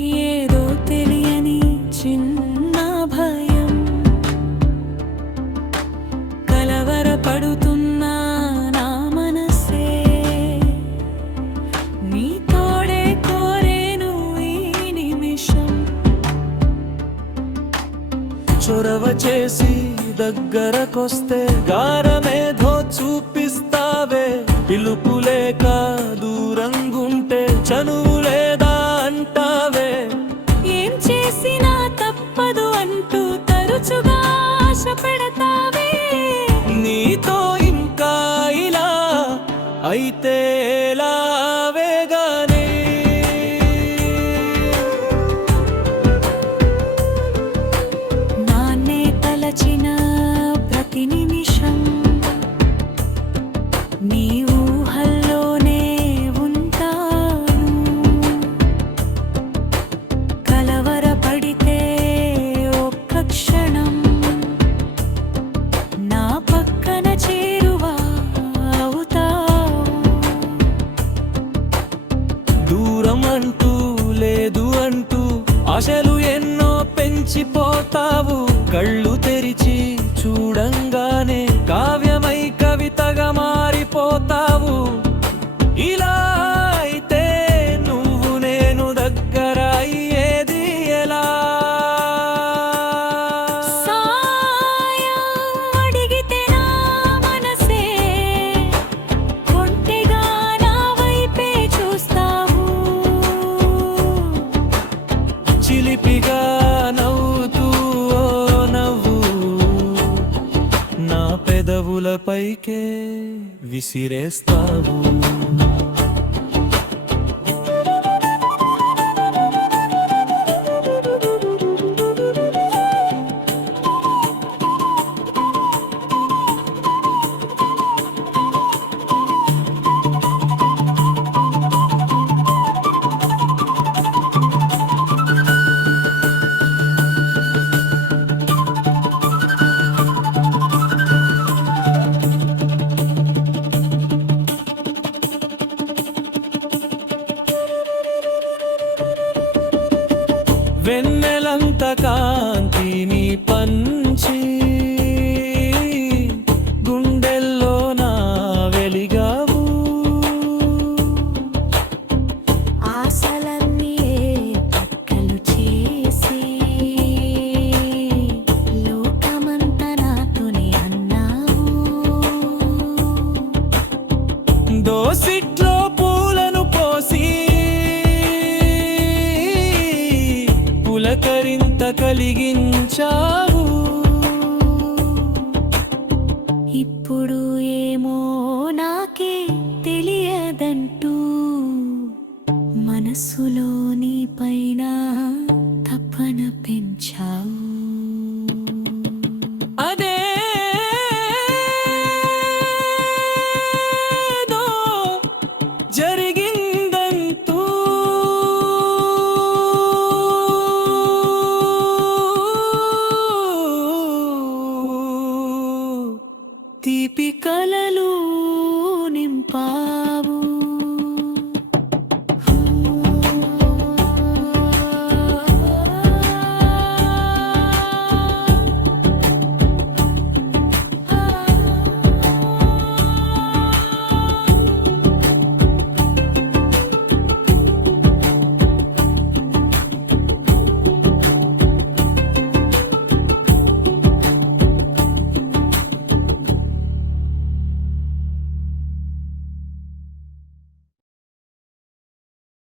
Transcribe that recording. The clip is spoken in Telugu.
ఏదో తెలియని చిన్న భయం. కలవరపడుతున్న నా మనసే. నీ తోడే కోరేను ఈ నిమిషం. చొరవ చేసి దగ్గరకొస్తే గారమేధో చూపిస్తావే. పిలుపులేక దూరంగుంటే చనువు Ahí te te portava లోయకే విసిరేస్తావు వెన్నెలంత కాంతిని పంచి కలిగించావు. ఇప్పుడు ఏమో నాకే తెలియదంటూ మనసులోని పైన తప్పన పెంచావు. తీపి కలలు నింపావు.